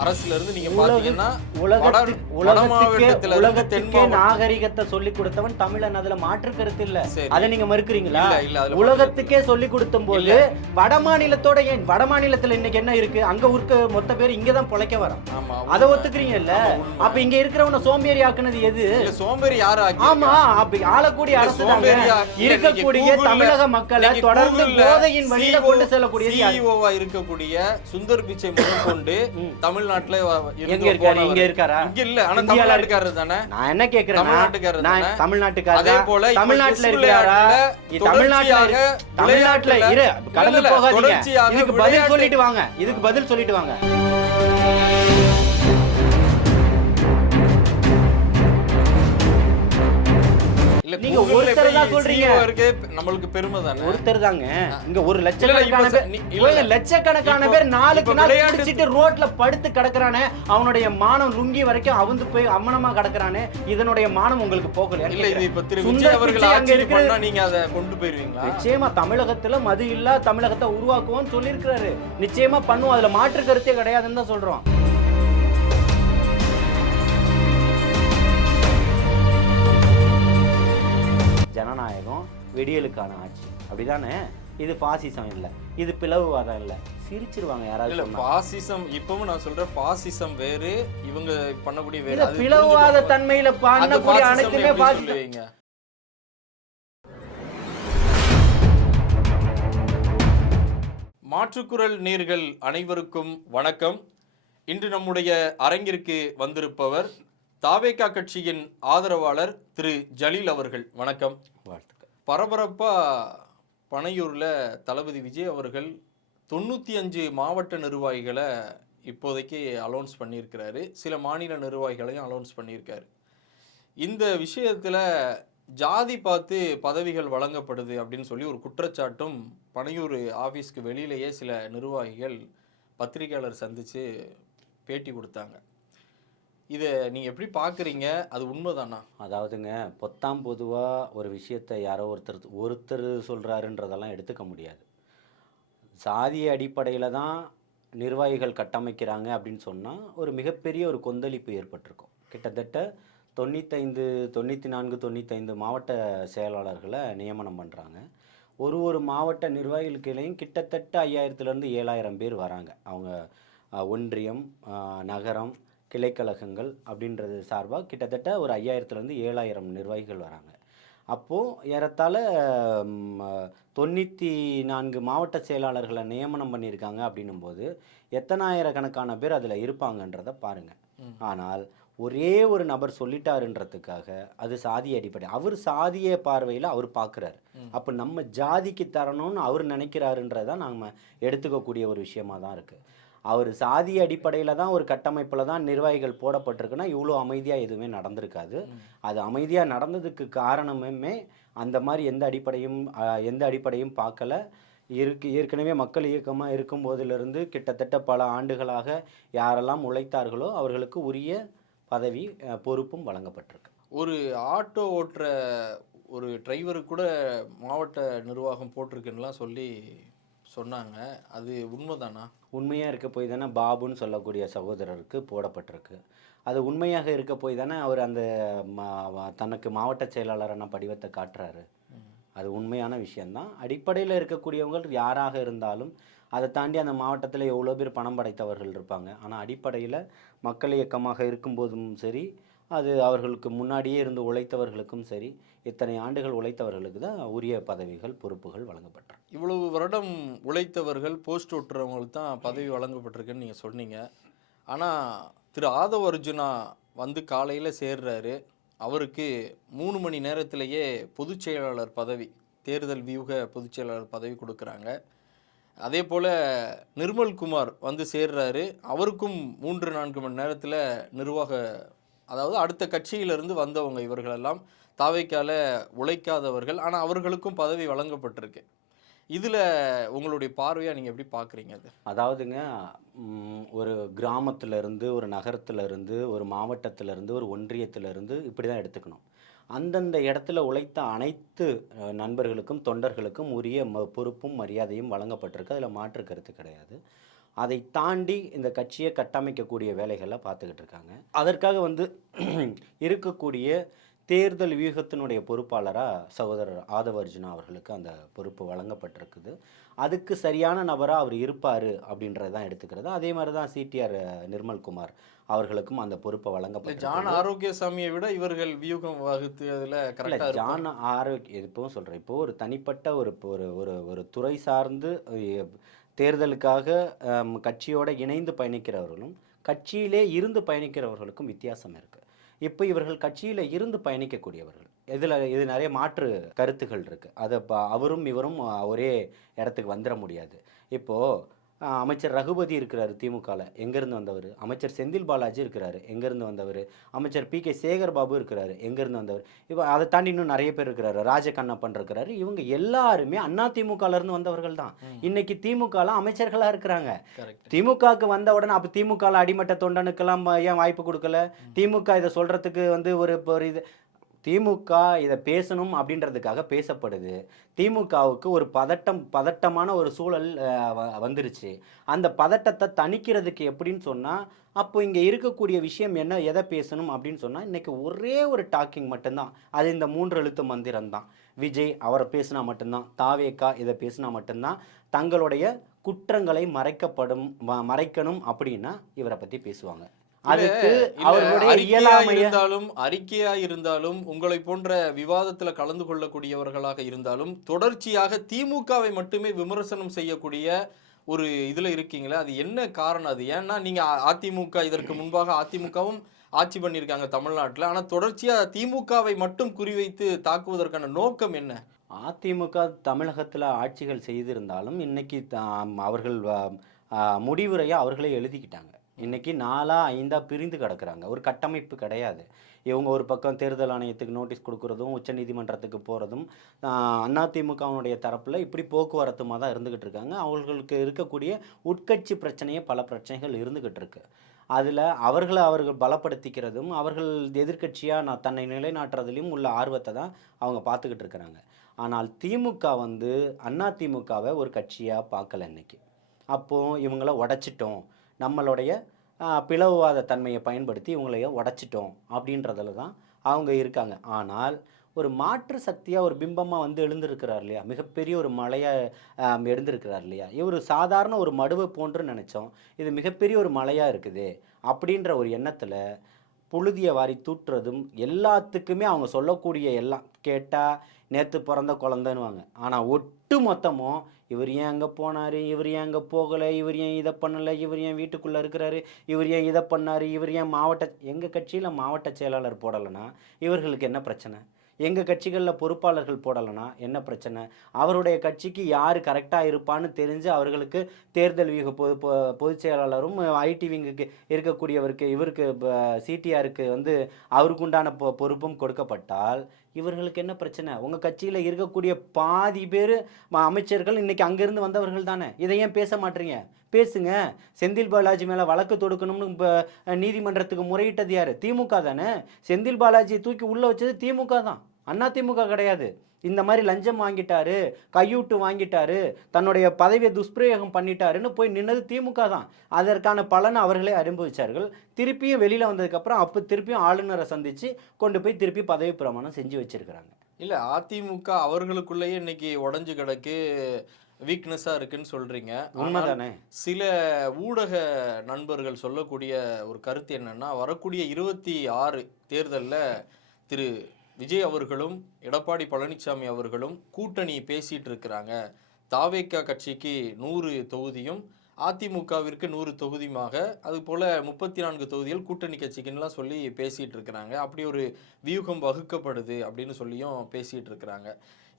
அரசுல இருந்து நீங்க பாத்தீங்கன்னா உலகத்துக்கே உலகத்துக்கே நாகரிகத்தை சொல்லி கொடுத்தவன் தமிழன். அதுல மாற்று கருத்து இல்ல. அதை நீங்க மறுக்கிறீங்களா? இல்ல இல்ல உலகத்துக்கே சொல்லி கொடுத்த போது இல்ல. வட மாநிலத்தோட ஏன்? வட மாநிலத்துல இன்னைக்கு என்ன இருக்கு? அங்க இருக்க மொத்த பேர் இங்க தான் பொழைக்க வரோம் அதை ஆமா, உண்மை. அப்ப இங்க இருக்கிறவன சோம்பேறி ஆக்குனது எது? இல்ல சோம்பேறி யாரு ஆமா அப்ப ஆளக்கூடிய இல்ல, அரசு இல்ல, இருக்கக்கூடிய தமிழக மக்களை தொடர்ந்து போதையின் வழியில CEO கொண்டு செல்லக்கூடியது யாரு? CEO-வா இருக்கக்கூடிய சுந்தர் பிச்சை முதற்கொண்டு ம். தமிழ்நாட்டுல எங்க இருக்காரு. இங்க இருக்காரா? இங்க இல்ல. ஆனா தமிழ்நாட்டுக்காரர் தானே? நான் என்ன கேக்குறேன்னா தமிழ்நாட்டுக்காரர் நான்? தமிழ்நாட்டுக்காரர்? அதே போல தமிழ்நாட்டுல chess இருக்கிறாரா? விளையாட்டுல இ- தமிழ்நாட்டுல தமிழ்நாட்டுல இரு கடந்து போகாதீங்க. இதுக்கு பதில் சொல்லிட்டு வாங்க. இதுக்கு பதில் சொல்லிட்டு வாங்க. இல்ல நீங்க ஒருத்தர் தான் சொல்றீங்க. இருக்கு நம்மளுக்கு பெருமை தானே? ஒருத்தர் தாங்க. இங்க ஒரு இல்ல, லட்சக்கணக்கான பேர் லட்சக்கணக்கான நாளுக்கு நாள் ரோட்ல படுத்து கிடக்குறானே. அவனுடைய மானம் லுங்கி வரைக்கும் அவுந்து போய் அம்மனமா கிடக்குறானே. இதனுடைய மானம் உங்களுக்கு போகல இல்ல இது இப்ப திரு சுந்தர் விஜய் அவர்கள் பிச்சை அங்க ஆட்சி இருக்கிறது- பண்ணா நீங்க அதை கொண்டு போயிருவீங்களா? நிச்சயமா தமிழகத்துல மது இல்லா தமிழகத்தை உருவாக்குவோம்னு சொல்லியிருக்கிறாரு. நிச்சயமா பண்ணுவோம். அதுல மாற்று கருத்தே கிடையாதுன்னு தான் சொல்றோம். விடியலுக்கான ஆட்சி. அப்படிதானே? இது பாசிசம் இல்ல. இது பிளவுவாதம் இல்ல. சிரிச்சிருவாங்க யாராவது. பாசிசம் இப்பவும் நான் சொல்றேன் பாசிசம் வேறு இவங்க பண்ணக்கூடிய வேறு. பிளவுவாத. தன்மையில பண்ணக்கூடிய அனைத்துமே பாசிசம். மாற்றுக்குரல் நேர்கள் அனைவருக்கும் வணக்கம். இன்று நம்முடைய அரங்கிற்கு வந்திருப்பவர் தாவேகா கட்சியின் ஆதரவாளர் திரு ஜலீல் அவர்கள். வணக்கம். பரபரப்பாக பனையூரில் தளபதி விஜய் அவர்கள் தொண்ணூற்றி அஞ்சு மாவட்ட நிர்வாகிகளை இப்போதைக்கு அலௌன்ஸ் பண்ணியிருக்கிறாரு. சில மாநில நிர்வாகிகளையும் அலௌன்ஸ் பண்ணியிருக்காரு. இந்த விஷயத்தில் ஜாதி பார்த்து பதவிகள் வழங்கப்படுது அப்படின்னு சொல்லி ஒரு குற்றச்சாட்டும் பனையூர் ஆஃபீஸ்க்கு வெளியிலேயே சில நிர்வாகிகள் பத்திரிகையாளர் சந்தித்து பேட்டி கொடுத்தாங்க. இதை நீங்கள் எப்படி பார்க்குறீங்க அது உண்மைதானா? அதாவதுங்க பொத்தாம் பொதுவாக ஒரு விஷயத்தை யாரோ ஒருத்தர் ஒருத்தர் சொல்கிறாருன்றதெல்லாம் எடுத்துக்க முடியாது. சாதிய அடிப்படையில் தான் நிர்வாகிகள் கட்டமைக்கிறாங்க அப்படின்னு சொன்னால் ஒரு மிகப்பெரிய ஒரு கொந்தளிப்பு ஏற்பட்டிருக்கும். கிட்டத்தட்ட தொண்ணூத்தைந்து தொண்ணூற்றி நான்கு தொண்ணூத்தைந்து மாவட்ட செயலாளர்களை நியமனம் பண்ணுறாங்க ஒரு ஒரு மாவட்ட நிர்வாகிகளுக்கிடையும் கிட்டத்தட்ட ஐயாயிரத்துலேருந்து ஏழாயிரம் பேர் வராங்க. அவங்க ஒன்றியம் நகரம் கிளைக்கழகங்கள் அப்படின்றது சார்பாக கிட்டத்தட்ட ஒரு ஐயாயிரத்துலேருந்து ஏழாயிரம் நிர்வாகிகள் வராங்க. அப்போது ஏறத்தாழ தொண்ணூற்றி நான்கு மாவட்ட செயலாளர்களை நியமனம் பண்ணியிருக்காங்க அப்படின்னும் போது எத்தனாயிரக்கணக்கான பேர் அதில் இருப்பாங்கன்றதை பாருங்கள். ஆனால் ஒரே ஒரு நபர் சொல்லிட்டாருன்றதுக்காக அது சாதி அடிப்படை. அவர் சாதிய பார்வையில் அவர் பார்க்குறாரு. அப்போ நம்ம ஜாதிக்கு தரணும்னு அவர் நினைக்கிறாருன்றதான் நாம் எடுத்துக்கக்கூடிய ஒரு விஷயமா தான் இருக்குது அவர் சாதி அடிப்படையில் தான் ஒரு கட்டமைப்பில் தான் நிர்வாகிகள் போடப்பட்டிருக்குன்னா இவ்வளோ அமைதியாக எதுவுமே நடந்திருக்காது. அது அமைதியாக நடந்ததுக்கு காரணமுமே அந்த மாதிரி எந்த அடிப்படையும் எந்த அடிப்படையும் பார்க்கல. இருக்கு ஏற்கனவே மக்கள் இயக்கமாக இருக்கும் போதிலிருந்து கிட்டத்தட்ட பல ஆண்டுகளாக யாரெல்லாம் உழைத்தார்களோ அவர்களுக்கு உரிய பதவி பொறுப்பும் வழங்கப்பட்டிருக்கு. ஒரு ஆட்டோ ஓட்டுற ஒரு டிரைவருக்கு கூட மாவட்ட நிர்வாகம் போட்டிருக்குன்னுலாம் சொல்லி சொன்னாங்க. அது உண்மைதானா? உண்மையாக இருக்க போய் தானே பாபுன்னு சொல்லக்கூடிய சகோதரருக்கு போடப்பட்டிருக்கு. அது உண்மையாக இருக்க போய் தானே அவர் அந்த மா- தனக்கு மாவட்ட செயலாளரான படிவத்தை காட்டுறாரு. அது உண்மையான விஷயம்தான். அடிப்படையில் இருக்கக்கூடியவங்க யாராக இருந்தாலும் அதை தாண்டி அந்த மாவட்டத்தில் எவ்வளோ பேர் பணம் படைத்தவர்கள் இருப்பாங்க. ஆனால் அடிப்படையில் மக்கள் இயக்கமாக இருக்கும்போதும் சரி அது அவர்களுக்கு முன்னாடியே இருந்து உழைத்தவர்களுக்கும் சரி இத்தனை ஆண்டுகள் உழைத்தவர்களுக்கு தான் உரிய பதவிகள் பொறுப்புகள் வழங்கப்பட்டிருக்கு. இவ்வளவு வருடம் உழைத்தவர்கள் போஸ்ட் ஒட்டுறவங்களுக்கு தான் பதவி வழங்கப்பட்டிருக்குன்னு நீங்கள் சொன்னீங்க. ஆனால் திரு ஆதவ அர்ஜுனா வந்து காலையில் சேர்றாரு. அவருக்கு மூணு மணி நேரத்திலேயே பொதுச் செயலாளர் பதவி தேர்தல் வியூக பொதுச் செயலாளர் பதவி கொடுக்குறாங்க. அதே போல் நிர்மல்குமார் வந்து சேர்றாரு. அவருக்கும் மூன்று நான்கு மணி நேரத்தில் நிர்வாக அதாவது அடுத்த கட்சியிலிருந்து வந்தவங்க இவர்களெல்லாம் தாவைக்கால உழைக்காதவர்கள். ஆனால் அவர்களுக்கும் பதவி வழங்கப்பட்டிருக்கு. இதில் உங்களுடைய பார்வையாக நீங்கள் எப்படி பார்க்குறீங்க அது? அதாவதுங்க ஒரு கிராமத்துல இருந்து ஒரு நகரத்துல இருந்து ஒரு மாவட்டத்துல இருந்து ஒரு ஒன்றியத்துலேருந்து இப்படி தான் எடுத்துக்கணும். அந்தந்த இடத்துல உழைத்த அனைத்து நண்பர்களுக்கும் தொண்டர்களுக்கும் உரிய ம பொறுப்பும் மரியாதையும் வழங்கப்பட்டிருக்கு. அதில் மாற்று கருத்து கிடையாது. அதை தாண்டி இந்த கட்சியை கட்டமைக்கக்கூடிய வேலைகளை பார்த்துக்கிட்டு இருக்காங்க. அதற்காக வந்து இருக்கக்கூடிய தேர்தல் வியூகத்தினுடைய பொறுப்பாளராக சகோதரர் ஆதவ அர்ஜுனா அவர்களுக்கு அந்த பொறுப்பு வழங்கப்பட்டிருக்குது. அதுக்கு சரியான நபராக அவர் இருப்பார் அப்படின்றத தான் எடுத்துக்கிறது. அதே மாதிரி தான் சிடிஆர் நிர்மல்குமார் அவர்களுக்கும் அந்த பொறுப்பை இல்ல வழங்கப்பட்டிருக்கு ஜான் ஆரோக்கியசாமியை விட இவர்கள் வியூகம் வகுத்து அதுல ஜான் ஆரோக்கிய இப்போவும் சொல்கிறேன் இப்போ ஒரு தனிப்பட்ட ஒரு ஒரு ஒரு ஒரு துறை சார்ந்து தேர்தலுக்காக கட்சியோடு இணைந்து பயணிக்கிறவர்களும் கட்சியிலே இருந்து பயணிக்கிறவர்களுக்கும் வித்தியாசம் இருக்குது இப்போ இவர்கள் கட்சியில் இருந்து பயணிக்கக்கூடியவர்கள். இதில் இது நிறைய மாற்று கருத்துகள் இருக்குது அதை இப்போ அவரும் இவரும் ஒரே இடத்துக்கு வந்துட முடியாது. இப்போது அமைச்சர் ரகுபதி இருக்கிறாரு திமுகவில் எங்கேருந்து வந்தவர்? அமைச்சர் செந்தில் பாலாஜி இருக்கிறாரு. எங்கேருந்து வந்தவர்? அமைச்சர் பி கே சேகர் பாபு இருக்கிறாரு. எங்கேருந்து வந்தவர்? இப்போ அதை தாண்டி இன்னும் நிறைய பேர் இருக்கிறாரு. ராஜகண்ணப்பன் இருக்கிறாரு. இவங்க எல்லாருமே அண்ணா இருந்து வந்தவர்கள் தான். இன்னைக்கு திமுகவில் அமைச்சர்களாக இருக்கிறாங்க. திமுகவுக்கு வந்த உடனே அப்போ திமுகவில் அடிமட்ட தொண்டனுக்கெல்லாம் ஏன் வாய்ப்பு கொடுக்கல? திமுக இதை சொல்கிறதுக்கு வந்து ஒரு இப்போ ஒரு இது திமுக இதை பேசணும் அப்படின்றதுக்காக பேசப்படுது. திமுகவுக்கு ஒரு பதட்டம் பதட்டமான ஒரு சூழல் வந்துருச்சு. அந்த பதட்டத்தை தணிக்கிறதுக்கு எப்படின்னு சொன்னால் அப்போ இங்கே இருக்கக்கூடிய விஷயம் என்ன எதை பேசணும் அப்படின்னு சொன்னால் இன்னைக்கு ஒரே ஒரு டாக்கிங் மட்டும்தான். அது இந்த மூன்று எழுத்து மந்திரம் தான். விஜய் அவரை பேசினா மட்டும்தான். தாவேக்கா இதை பேசினா மட்டும்தான். தங்களுடைய குற்றங்களை மறைக்கப்படும் மறைக்கணும் அப்படின்னா இவரை பற்றி பேசுவாங்க. அதுக்கு அவர்களுடைய இருந்தாலும் அறிக்கையா இருந்தாலும் உங்களை போன்ற விவாதத்துல கலந்து கொள்ளக்கூடியவர்களாக இருந்தாலும் தொடர்ச்சியாக திமுகவை மட்டுமே விமர்சனம் செய்யக்கூடிய ஒரு இதுல இருக்கீங்களே அது என்ன காரணம் அது? ஏன்னா நீங்க அதிமுக இதற்கு முன்பாக அதிமுகவும் ஆட்சி பண்ணியிருக்காங்க தமிழ்நாட்டுல ஆனா தொடர்ச்சியா திமுகவை மட்டும் குறிவைத்து தாக்குவதற்கான நோக்கம் என்ன? அதிமுக தமிழகத்தில் ஆட்சிகள் செய்திருந்தாலும் இன்னைக்கு அவர்கள் முடிவுரையை அவர்களே எழுதிக்கிட்டாங்க. இன்றைக்கி நாலாக ஐந்தாக பிரிந்து கிடக்குறாங்க. ஒரு கட்டமைப்பு கிடையாது. இவங்க ஒரு பக்கம் தேர்தல் ஆணையத்துக்கு நோட்டீஸ் கொடுக்குறதும் உச்சநீதிமன்றத்துக்கு போகிறதும் அதிமுகவினுடைய தரப்பில் இப்படி போக்குவரத்துமாக தான் இருந்துக்கிட்டு இருக்காங்க. அவர்களுக்கு இருக்கக்கூடிய உட்கட்சி பிரச்சனையே பல பிரச்சனைகள் இருந்துக்கிட்டு இருக்கு. அதில் அவர்களை அவர்கள் பலப்படுத்திக்கிறதும் அவர்கள் எதிர்க்கட்சியாக நான் தன்னை நிலைநாட்டுறதுலையும் உள்ள ஆர்வத்தை தான் அவங்க பார்த்துக்கிட்டு இருக்கிறாங்க. ஆனால் திமுக வந்து அண்ணா திமுகவை ஒரு கட்சியாக பார்க்கல இன்னைக்கு. அப்போது இவங்கள உடைச்சிட்டோம். நம்மளுடைய பிளவுவாத தன்மையை பயன்படுத்தி இவங்களைய உடைச்சிட்டோம் அப்படின்றதுல தான் அவங்க இருக்காங்க. ஆனால் ஒரு மாற்று சக்தியாக ஒரு பிம்பமாக வந்து எழுந்திருக்கிறார் இல்லையா? மிகப்பெரிய ஒரு மலையை எழுந்திருக்கிறார் இல்லையா? இவர் சாதாரண ஒரு மடுவை போன்று நினச்சோம். இது மிகப்பெரிய ஒரு மலையாக இருக்குது. அப்படின்ற ஒரு எண்ணத்தில் புழுதியை வாரி தூற்றுறதும் எல்லாத்துக்குமே அவங்க சொல்லக்கூடிய எல்லாம் கேட்டால் நேற்று பிறந்த குழந்தைன்னுவாங்க. ஆனால் ஒட்டு மொத்தமும் இவர் ஏன் அங்கே போனார்? இவர் ஏன் அங்கே போகலை? இவர் ஏன் இதை பண்ணலை? இவர் ஏன் வீட்டுக்குள்ளே இருக்கிறாரு? இவர் ஏன் இதை பண்ணார்? இவர் ஏன் மாவட்ட எங்கள் கட்சியில் மாவட்ட செயலாளர் போடலைன்னா இவர்களுக்கு என்ன பிரச்சனை? எங்கள் கட்சிகளில் பொறுப்பாளர்கள் போடலைன்னா என்ன பிரச்சனை? அவருடைய கட்சிக்கு யார் கரெக்டாக இருப்பான்னு தெரிஞ்சு அவர்களுக்கு தேர்தல் வியூக பொது பொதுச் செயலாளரும் ஐடி விங்குக்கு இருக்கக்கூடியவருக்கு இவருக்கு சிடிஆருக்கு வந்து அவருக்கு உண்டான பொ பொறுப்பும் கொடுக்கப்பட்டால் இவர்களுக்கு என்ன பிரச்சனை? உங்கள் கட்சியில் இருக்கக்கூடிய பாதி பேர் அமைச்சர்கள் இன்றைக்கி அங்கேருந்து வந்தவர்கள் தானே. இதை ஏன் பேச மாட்டீங்க? பேசுங்க. செந்தில் பாலாஜி மேலே வழக்கு தொடுக்கணும்னு இப்போ நீதிமன்றத்துக்கு முறையிட்டது யார்? திமுக தானே. செந்தில் பாலாஜியை தூக்கி உள்ளே வச்சது திமுக தான். அண்ணா திமுக கிடையாது. இந்த மாதிரி லஞ்சம் வாங்கிட்டாரு கையூட்டு வாங்கிட்டாரு தன்னுடைய பதவியை துஷ்பிரயோகம் பண்ணிட்டாருன்னு போய் நின்னது திமுக தான். அதற்கான பலனை அவர்களே அனுபவிச்சார்கள். திருப்பியும் வெளியில் வந்ததுக்கப்புறம் அப்போ திருப்பியும் ஆளுநரை சந்தித்து கொண்டு போய் திருப்பி பதவி பிரமாணம் செஞ்சு வச்சிருக்கிறாங்க. இல்ல அதிமுக அவர்களுக்குள்ளேயே இன்னைக்கு உடைஞ்சு கிடக்கு வீக்னஸா இருக்குன்னு சொல்றீங்க. ஆனால் உண்மைதானே? சில ஊடக நண்பர்கள் சொல்லக்கூடிய ஒரு கருத்து என்னன்னா வரக்கூடிய இருபத்தி ஆறு தேர்தலில் திரு விஜய் அவர்களும் எடப்பாடி பழனிசாமி அவர்களும் கூட்டணி பேசிகிட்டு இருக்கிறாங்க. தாவேக்கா கட்சிக்கு நூறு தொகுதியும் அதிமுகவிற்கு நூறு தொகுதியுமாக அதுபோல் முப்பத்தி நான்கு தொகுதிகள் கூட்டணி கட்சிக்குன்னெலாம் சொல்லி பேசிகிட்டு இருக்கிறாங்க. அப்படி ஒரு வியூகம் வகுக்கப்படுது அப்படின்னு சொல்லியும் பேசிகிட்டு இருக்கிறாங்க.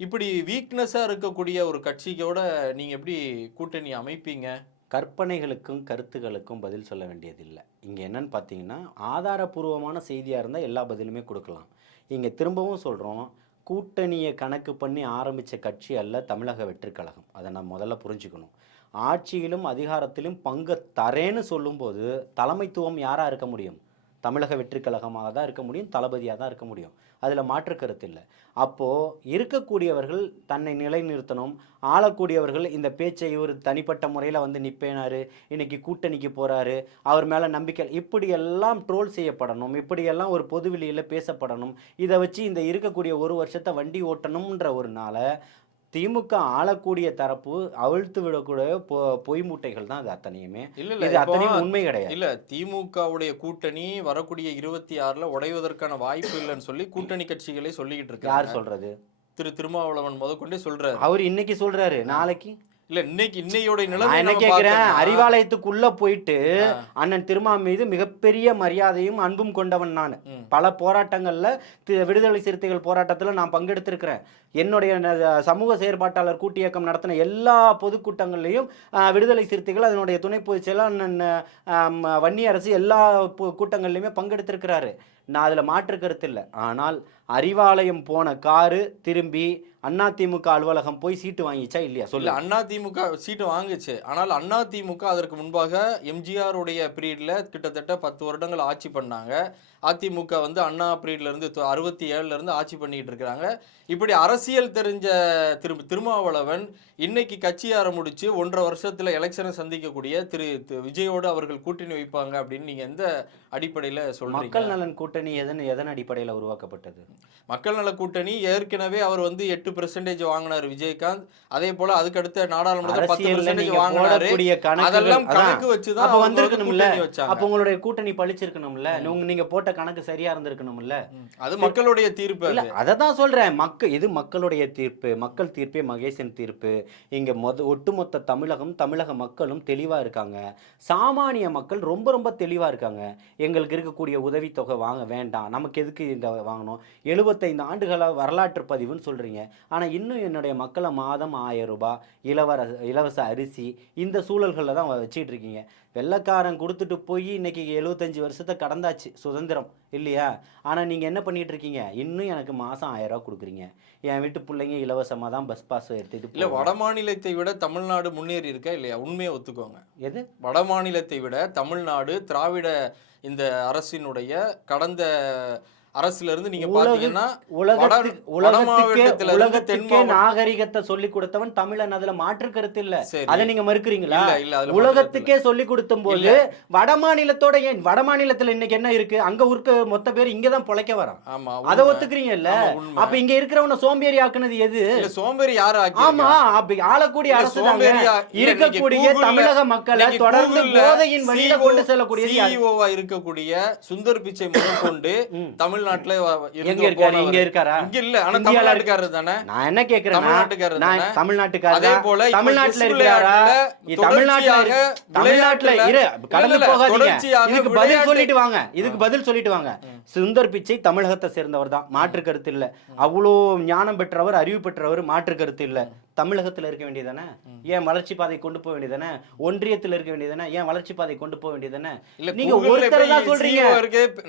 இப்படி வீக்னஸாக இருக்கக்கூடிய ஒரு கட்சியோட நீங்கள் எப்படி கூட்டணி அமைப்பீங்க? கற்பனைகளுக்கும் கருத்துகளுக்கும் பதில் சொல்ல வேண்டியதில்லை. இங்கே என்னன்னு பார்த்தீங்கன்னா ஆதாரபூர்வமான செய்தியாக இருந்தால் எல்லா பதிலுமே கொடுக்கலாம். இங்கே திரும்பவும் சொல்கிறோம் கூட்டணியை கணக்கு பண்ணி ஆரம்பித்த கட்சி அல்ல தமிழக வெற்றிக்கழகம் அதை நான் முதல்ல புரிஞ்சுக்கணும். ஆட்சியிலும் அதிகாரத்திலும் பங்கு தரேன்னு சொல்லும்போது தலைமைத்துவம் யாராக இருக்க முடியும்? தமிழக வெற்றிக்கழகமாக தான் இருக்க முடியும் தளபதியாக தான் இருக்க முடியும். அதில் மாற்று கருத்து இல்லை. அப்போது இருக்கக்கூடியவர்கள் தன்னை நிலைநிறுத்தணும். ஆளக்கூடியவர்கள் இந்த பேச்சை இவர் தனிப்பட்ட முறையில் வந்து நிற்பேனாரு இன்றைக்கி கூட்டணிக்கு போகிறாரு அவர் மேலே நம்பிக்கை இப்படியெல்லாம் ட்ரோல் செய்யப்படணும். இப்படியெல்லாம் ஒரு பொதுவெளியில் பேசப்படணும். இதை வச்சு இந்த இருக்கக்கூடிய ஒரு வருஷத்தை வண்டி ஓட்டணுன்ற ஒரு நாளை திமுக ஆளக்கூடிய தரப்பு அவிழ்த்து விடக்கூடிய பொ- பொய் மூட்டைகள் தான் அது அத்தனையுமே. இல்ல இது இல்ல இப்போ அத்தனையும் உண்மை கிடையாது. இல்ல திமுகவுடைய கூட்டணி வரக்கூடிய இருபத்தி ஆறுல உடைவதற்கான வாய்ப்பு இல்லைன்னு சொல்லி கூட்டணி கட்சிகளே சொல்லிக்கிட்டு யார் இருக்காங்க சொல்றது? திரு திருமாவளவன் முதற்கொண்டே சொல்றாரு. அவர் இன்னைக்கு சொல்றாரு நாளைக்கு? இல்ல இன்னைக்கு இன்னையோட நிலைமை என்ன கேக்குறேன்? அறிவாலயத்துக்குள்ள போயிட்டு அண்ணன் திருமா மீது மிகப்பெரிய மரியாதையும் அன்பும் கொண்டவன் நான். பல போராட்டங்கள்ல விடுதலை சிறுத்தைகள் போராட்டத்துல நான் பங்கெடுத்திருக்கிறேன். என்னுடைய சமூக செயற்பாட்டாளர் கூட்டு இயக்கம் நடத்தின எல்லா பொதுக்கூட்டங்கள்லையும் விடுதலை சிறுத்தைகள் அதனுடைய துணை பொதுச் செயலாளர் அண்ணன் ஆம், வன்னி அரசு எல்லா கூட்டங்கள்லையுமே பங்கெடுத்திருக்கிறாரு. நான் அதில் மாற்று கருத்து இல்லை. ஆனால் அறிவாலயம் போன காரு திரும்பி அதிமுக அலுவலகம் போய் சீட்டு வாங்கிச்சா இல்லையா? இல்ல சொல்லு அண்ணா திமுக சீட்டு வாங்குச்சு. ஆனால் அண்ணா திமுக அதற்கு முன்பாக எம்ஜிஆர் உடைய பீரியட்ல கிட்டத்தட்ட பத்து வருடங்கள் ஆட்சி பண்ணாங்க. அதிமுக வந்து அண்ணா பீரியட்ல இருந்து தொ- அறுபத்தி ஏழுல இருந்து ஆட்சி பண்ணிட்டு இருக்காங்க இப்படி அரசியல் தெரிஞ்ச திரு திருமாவளவன் இன்னைக்கு கட்சி ஆரம்பிச்சு ஒன்றரை வருஷத்துல எலெக்ஷனை சந்திக்கக்கூடிய திரு விஜயோடு அவர்கள் கூட்டணி வைப்பாங்க அப்படின்னு நீங்க எந்த அடிப்படையில சொல்றீங்க? மக்கள் நலன் கூட்டணி எதன் எதன் அடிப்படையில் உருவாக்கப்பட்டது? மக்கள் நல கூட்டணி ஏற்கனவே அவர் வந்து எட்டு பெர்சன்டேஜ் வாங்கினார் விஜயகாந்த். அதே போல அதுக்கு அடுத்த நாடாளுமன்றத்தில் பத்து பெர்சன்டேஜ் வாங்கினாரு. அதெல்லாம். கணக்கு வச்சுதான் வந்து வந்திருக்கணும்ல. அப்ப உங்களுடைய கூட்டணி பழிச்சிருக்கணும்ல. உங்க நீங்க போட்ட கணக்கு சரியா இருந்திருக்கணும்ல. அது மக்களுடைய தீர்ப்பு அதை. தான் சொல்றேன். மக்கள் இது மக்களுடைய தீர்ப்பு. மக்கள் தீர்ப்பே மகேசன் தீர்ப்பு. இங்க மொத ஒட்டுமொத்த தமிழகம் தமிழக மக்களும் தெளிவா இருக்காங்க. சாமானிய மக்கள் ரொம்ப ரொம்ப தெளிவா இருக்காங்க. எங்களுக்கு இருக்கக்கூடிய உதவித்தொகை வாங்க வேண்டாம். நமக்கு எதுக்கு இந்த வாங்கணும்? எழுபத்தைந்து ஆண்டுகள வரலாற்று பதிவுன்னு சொல்றீங்க. ஆனா இன்னும் என்னுடைய மக்களை மாதம் ஆயிரம் ரூபாய் இலவர இலவச அரிசி இந்த சூழல்களில் தான் வச்சுட்டு இருக்கீங்க. வெள்ளைக்காரன் கொடுத்துட்டு போய் இன்னைக்கு எழுபத்தஞ்சு வருஷத்தை கடந்தாச்சு சுதந்திரம் இல்லையா? ஆனால் நீங்கள் என்ன பண்ணிட்டு இருக்கீங்க? இன்னும் எனக்கு மாதம் ஆயிரம் ரூபா கொடுக்குறீங்க. என் வீட்டு பிள்ளைங்க இலவசமாக தான் பஸ் பாஸ் எடுத்துகிட்டு இல்ல வட மாநிலத்தை விட தமிழ்நாடு முன்னேறி இருக்கா இல்லையா? உண்மையை ஒத்துக்கோங்க. எது? வட மாநிலத்தை விட தமிழ்நாடு திராவிட இந்த அரசினுடைய கடந்த அரசுல இருந்து நீங்க உலகு- பாத்தீங்கன்னா உலகத்துக்கு உலகத்துக்கே நாகரிகத்தை சொல்லி கொடுத்தவன் தமிழன். அதுல மாற்று கருத்து இல்ல. அதை நீங்க மறுக்கிறீங்களா? இல்ல இல்ல உலகத்துக்கே சொல்லி கொடுத்தும் போது வட மாநிலத்தோட ஏன் வட மாநிலத்துல இன்னைக்கு என்ன இருக்கு? அங்க இருக்க மொத்த பேர் இங்க தான் பொழைக்க வரான். அதை ஆமா, உண்மை. அப்ப இங்க இருக்கிறவன சோம்பேறி ஆக்குனது எது? இல்ல சோம்பேறி யாரு ஆமா அப்ப ஆளக்கூடிய இல்ல, அரசு இல்ல, இருக்கக்கூடிய தமிழக மக்களை தொடர்ந்து போதையின் வழியில கொண்டு செல்லக்கூடியது யாரு? CEO-வா இருக்கக்கூடிய சுந்தர் பிச்சை முதற்கொண்டு ம். தமிழ்நாட்டுல எங்க இருக்காரு. இங்க இருக்காரா? இங்க இல்ல ஆனா தமிழ்நாட்டுக்காரர் தானே. நான் என்ன கேக்குறேன்னா தமிழ்நாட்டுக்காரர் நான் தமிழ்நாட்டுக்காரர்? அதே போல தமிழ்நாட்டுல chess இருக்கிறாரா விளையாட்டுல இ- தமிழ்நாட்டுல தமிழ்நாட்டுல இரு கடந்து போகாதீங்க. இதுக்கு பதில் சொல்லிட்டு வாங்க. இதுக்கு பதில் சொல்லிட்டு வாங்க. சுந்தர் பிச்சை தமிழகத்தை சேர்ந்தவர் தான் மாற்று கருத்து இல்ல. அவ்வளோ ஞானம் பெற்றவர் அறிவு பெற்றவர் மாற்று கருத்து இல்ல. தமிழகத்துல இருக்க வேண்டியதானே ஏன் வளர்ச்சி பாதை கொண்டு போக வேண்டியதானே ஒன்றியத்துல இருக்க வேண்டியதானே ஏன் வளர்ச்சி பாதை கொண்டு போக வேண்டியதானே நீங்க ஒருத்தர் தான் சொல்றீங்க.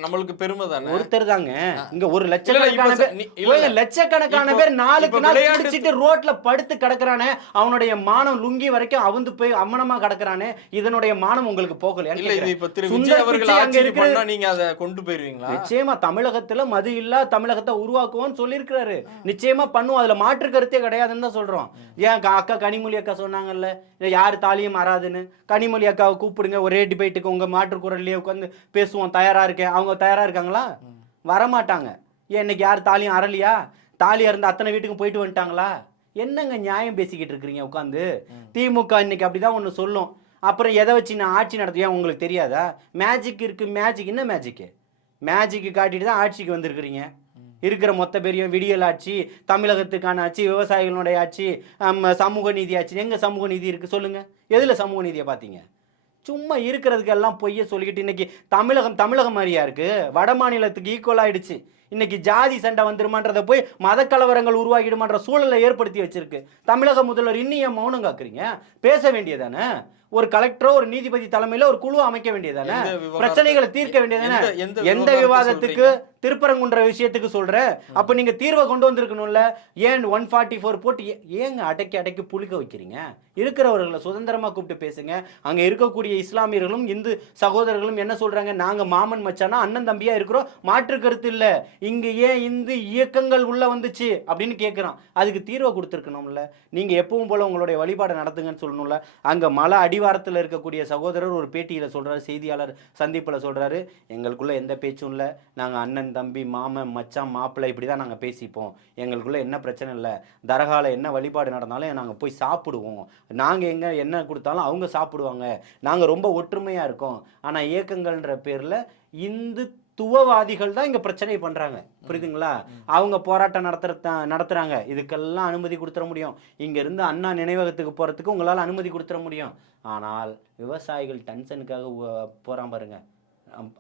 நம்மளுக்கு பெருமை தானே? ஒருத்தர் தாங்க. இங்க ஒரு லட்சக்கணக்கான பேர். லட்சக்கணக்கான பேர் நாளுக்கு நாள் குடிச்சிட்டு ரோட்ல படுத்து கிடக்குறானே. அவனுடைய மானம் லுங்கி வரைக்கும் அவுந்து போய் அம்மனமா கிடக்குறானே. இதனுடைய மானம் உங்களுக்கு போகலையான்னு இல்ல இது. இப்ப திரு விஜய் அவர்கள் அங்க பண்ணா நீங்க அதை கொண்டு போயிருவீங்களா? நிச்சயமா தமிழகத்துல மது இல்லா தமிழகத்தை உருவாக்குவோம்னு சொல்லியிருக்கிறாரு. நிச்சயமா பண்ணுவோம். அதுல மாற்று கருத்தே கிடையாதுன்னு தான் சொல்றோம். ஏன் அக்கா- அக்கா கனிமொழி அக்கா சொன்னாங்கல்ல? இது யார் தாலியும் மாறாதுன்னு? கனிமொழி அக்காவை கூப்பிடுங்க. ஒரே டிபேட்டுக்கு உங்க மாற்று குரல்லையே உட்காந்து பேசுவோம். தயாரா இருக்கேன். அவங்க தயாரா இருக்காங்களா? வரமாட்டாங்க. ஏன் இன்னைக்கு யார் தாலியும் அறலையா? தாலி அறந்த அத்தனை வீட்டுக்கும் போயிட்டு வந்துட்டாங்களா? என்னங்க நியாயம் பேசிக்கிட்டு இருக்கிறீங்க உட்காந்து திமுக இன்னைக்கு அப்படிதான் ஒன்று சொல்லும். அப்புறம் எதை வச்சு நான் ஆட்சி நடத்துவேன்? உங்களுக்கு தெரியாதா? மேஜிக் இருக்கு. மேஜிக் என்ன மேஜிக்கு மேஜிக்கு காட்டிட்டு தான் ஆட்சிக்கு வந்திருக்கிறீங்க. இருக்கிற மொத்த பெரிய விடியல் ஆட்சி தமிழகத்துக்கான ஆட்சி விவசாயிகளுடைய ஆட்சி சமூக நீதி ஆட்சி. எங்க சமூக நீதி இருக்கு சொல்லுங்க. எதுல சமூக நீதியை பார்த்தீங்க? சும்மா இருக்கிறதுக்கெல்லாம் பொய்ய சொல்லிக்கிட்டு இன்னைக்கு தமிழகம் தமிழகம் மாதிரியா இருக்கு? வட மாநிலத்துக்கு ஈக்குவல் ஆயிடுச்சு. இன்னைக்கு ஜாதி சண்டை வந்துருமான்றத போய் மத கலவரங்கள் உருவாகிடுமான்ற சூழலை ஏற்படுத்தி வச்சிருக்கு. தமிழக முதல்வர் இன்னும் ஏன் மௌனம் காக்குறீங்க? பேச வேண்டியதானே ஒரு கலெக்டரோ ஒரு நீதிபதி தலைமையில ஒரு குழு அமைக்க வேண்டியதானே பிரச்சனைகளை தீர்க்க வேண்டியதானே எந்த- விவாதத்துக்கு? திருப்பரங்குன்ற விஷயத்துக்கு சொல்கிற அப்போ நீங்கள் தீர்வை கொண்டு வந்திருக்கணும்ல. ஏன் ஒன் ஃபார்ட்டி ஃபோர் போட்டு ஏங்க அடக்கி அடக்கி புளிக்க வைக்கிறீங்க? இருக்கிறவர்களை சுதந்திரமாக கூப்பிட்டு பேசுங்க. அங்கே இருக்கக்கூடிய இஸ்லாமியர்களும் இந்து சகோதரர்களும் என்ன சொல்கிறாங்க நாங்கள் மாமன் மச்சானா அண்ணன் தம்பியாக இருக்கிறோம். மாற்று கருத்து இல்லை. இங்கே ஏன் இந்து இயக்கங்கள் உள்ளே வந்துச்சு? அப்படின்னு கேட்குறான் அதுக்கு தீர்வை கொடுத்துருக்கணும்ல. நீங்கள் எப்பவும் போல உங்களுடைய வழிபாடு நடத்துங்கன்னு சொல்லணும்ல. அங்கே மலை அடிவாரத்தில் இருக்கக்கூடிய சகோதரர் ஒரு பேட்டியில் சொல்கிறார் செய்தியாளர் சந்திப்பில் சொல்கிறாரு எங்களுக்குள்ளே எந்த பேச்சும் இல்லை. நாங்கள் அண்ணன் தம்பி மாமன் மச்சான் மாப்பிள்ளை இப்படி தான் நாங்கள் பேசிப்போம். எங்களுக்குள்ள என்ன பிரச்சனை இல்லை. தரகால என்ன வழிபாடு நடந்தாலும் நாங்கள் போய் சாப்பிடுவோம். நாங்கள் எங்கே என்ன கொடுத்தாலும் அவங்க சாப்பிடுவாங்க. நாங்கள் ரொம்ப ஒற்றுமையாக இருக்கோம். ஆனால் இயக்கங்கள்ன்ற பேரில் இந்து துவவாதிகள் தான் இங்கே பிரச்சனை பண்ணுறாங்க புரியுதுங்களா? அவங்க போராட்டம் நடத்துற நடத்துகிறாங்க இதுக்கெல்லாம் அனுமதி கொடுத்துட முடியும். இங்கேருந்து அண்ணா நினைவகத்துக்கு போகிறதுக்கு உங்களால் அனுமதி கொடுத்துட முடியும். ஆனால் விவசாயிகள் டென்ஷனுக்காக போகிறான் பாருங்க. அவ-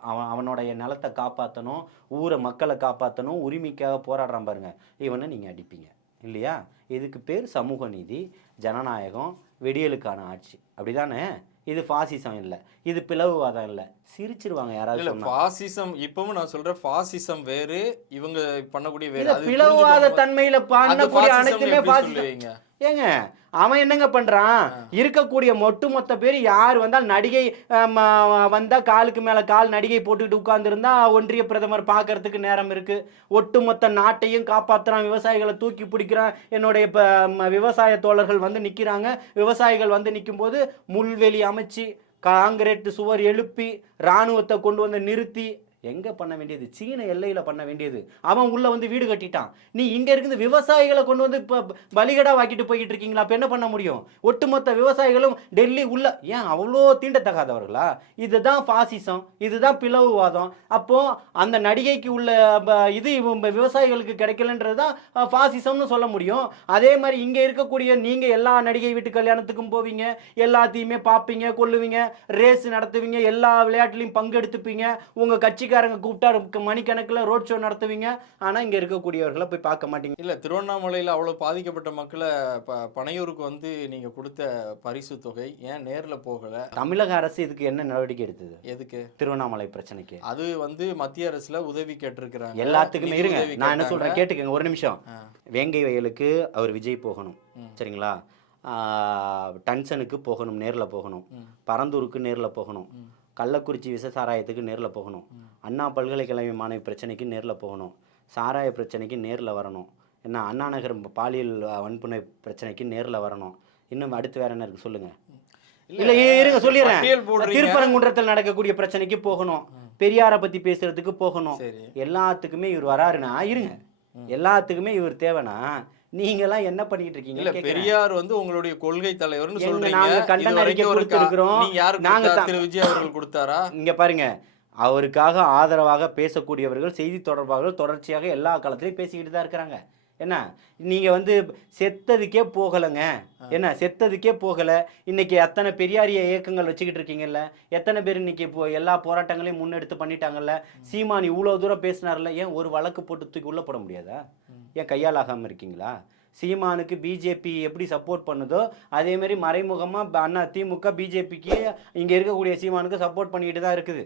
அவன் அவனுடைய நிலத்தை காப்பாற்றணும் ஊரை மக்களை காப்பாற்றணும் உரிமைக்காக போராடுறான் பாருங்க. இவனை நீங்கள் அடிப்பீங்க. இல்லையா? இதுக்கு பேர் சமூக நீதி ஜனநாயகம் வெடியலுக்கான ஆட்சி. அப்படிதானே? இது ஃபாசிசம் இல்லை. இது பிளவுவாதம் இல்லை. சிரிச்சிருவாங்க யாராவது இல்ல ஃபாசிசம் இப்பவும் நான் சொல்றேன் ஃபாசிசம் வேறு இவங்க பண்ணக்கூடிய வேறு. பிளவுவாத. தன்மையில பண்ணக்கூடிய அனைத்துமே ஃபாசிசம். ஏங்க அவன் என்னங்க பண்றான்? இருக்கக்கூடிய ஒட்டுமொத்த பேர் யார் வந்தால் நடிகை ஆம், ஆ, வந்தா காலுக்கு மேல கால் நடிகை போட்டுக்கிட்டு உட்கார்ந்திருந்தா ஒன்றிய பிரதமர் பார்க்கறதுக்கு நேரம் இருக்கு. ஒட்டுமொத்த நாட்டையும் காப்பாத்துறான் விவசாயிகளை தூக்கி பிடிக்கிறான். என்னுடைய இப்ப, விவசாய தோழர்கள் வந்து நிக்கிறாங்க. விவசாயிகள் வந்து நிக்கும்போது முள்வெளி அமைச்சு காங்கிரீட் சுவர் எழுப்பி ராணுவத்தை கொண்டு வந்து நிறுத்தி எங்கே பண்ண வேண்டியது? சீன எல்லையில் பண்ண வேண்டியது. அவன் உள்ளே வந்து வீடு கட்டிட்டான். நீ இங்கே இருந்து விவசாயிகளை கொண்டு வந்து இப்போ பலிகடா வாக்கிட்டு போய்கிட்டு இருக்கீங்களா? இப்போ என்ன பண்ண முடியும்? ஒட்டுமொத்த விவசாயிகளும் டெல்லி உள்ள ஏன் அவ்வளோ தீண்டத்தகாதவர்களா? இதுதான் பாசிசம் இதுதான் பிளவுவாதம். அப்போது அந்த நடிகைக்கு உள்ள ப- இது விவசாயிகளுக்கு கிடைக்கலன்றது தான் பாசிசம்னு சொல்ல முடியும். அதே மாதிரி இங்கே இருக்கக்கூடிய நீங்கள் எல்லா நடிகை வீட்டு கல்யாணத்துக்கும் போவீங்க. எல்லாத்தையுமே பார்ப்பீங்க கொல்லுவீங்க. ரேஸ் நடத்துவீங்க. எல்லா விளையாட்டுலையும் பங்கெடுத்துப்பீங்க. உங்கள் கட்சிக்கு கட்சிக்காரங்க கூப்பிட்டா மணிக்கணக்கில் ரோட் ஷோ நடத்துவீங்க. ஆனா இங்க இருக்கக்கூடியவர்களை போய் பார்க்க மாட்டீங்க. இல்ல திருவண்ணாமலையில அவ்வளவு பாதிக்கப்பட்ட மக்களை ப- பனையூருக்கு வந்து நீங்க கொடுத்த பரிசு தொகை ஏன் நேர்ல போகல? தமிழக அரசு இதுக்கு என்ன நடவடிக்கை எடுத்தது? எதுக்கு? திருவண்ணாமலை பிரச்சனைக்கு. அது வந்து மத்திய அரசுல உதவி கேட்டிருக்கிறாங்க. எல்லாத்துக்குமே இருங்க. நான் என்ன. சொல்றேன் கேட்டுக்கங்க ஒரு நிமிஷம். வேங்கை வயலுக்கு அவர் விஜய் போகணும். சரிங்களா? டன்சனுக்கு போகணும் நேரில் போகணும். பரந்தூருக்கு நேரில் போகணும். கள்ளக்குறிச்சி விச சாராயத்துக்கு நேரில் போகணும். அண்ணா பல்கலைக்கழக மாணவி பிரச்சனைக்கு நேரில் போகணும். சாராய பிரச்சனைக்கு நேரில் வரணும். என்ன அண்ணா நகர் பாலியல் வன்புணை பிரச்சனைக்கு நேரில் வரணும். இன்னும் அடுத்து வேற என்ன இருக்கு சொல்லுங்க. இல்ல இருங்க சொல்லிடுறேன். திருப்பரங்குன்றத்தில் நடக்கக்கூடிய பிரச்சனைக்கு போகணும். பெரியாரை பத்தி பேசுறதுக்கு போகணும். எல்லாத்துக்குமே இவர் வராருன்னா இருங்க. எல்லாத்துக்குமே இவர் தேவைன்னா நீங்கெல்லாம் என்ன பண்ணிட்டு இருக்கீங்க. பெரியார் வந்து உங்களுடைய கொள்கை தலைவர்னு சொல்றீங்க நாங்க கண்டன அறிக்கை கொடுத்திருக்கிறோம். நீங்க. திரு விஜய் அவர்கள் கொடுத்தாரா இங்க பாருங்க அவருக்காக ஆதரவாக பேசக்கூடியவர்கள் செய்தி தொடர்பாளர்கள் தொடர்ச்சியாக எல்லா காலத்திலையும் பேசிக்கிட்டு தான் இருக்கிறாங்க என்ன நீங்க வந்து செத்ததுக்கே போகலைங்க. என்ன செத்ததுக்கே போகல. இன்னைக்கு எத்தனை பெரியாரிய இயக்கங்கள் வச்சுக்கிட்டு இருக்கீங்கல்ல எத்தனை பேர் இன்னைக்கு இப்போ எல்லா போராட்டங்களையும் முன்னெடுத்து பண்ணிட்டாங்கல்ல சீமான் இவ்வளோ தூரம் பேசினார்ல ஏன் ஒரு வழக்கு போட்டு தூக்கி உள்ள போட முடியாதா? ஏன் கையால் ஆகாம இருக்கீங்களா? சீமானுக்கு பிஜேபி எப்படி சப்போர்ட் பண்ணுதோ அதே மாதிரி மறைமுகமாக அண்ணா திமுக பிஜேபிக்கு இங்கே இருக்கக்கூடிய சீமானுக்கு சப்போர்ட் பண்ணிக்கிட்டு தான் இருக்குது.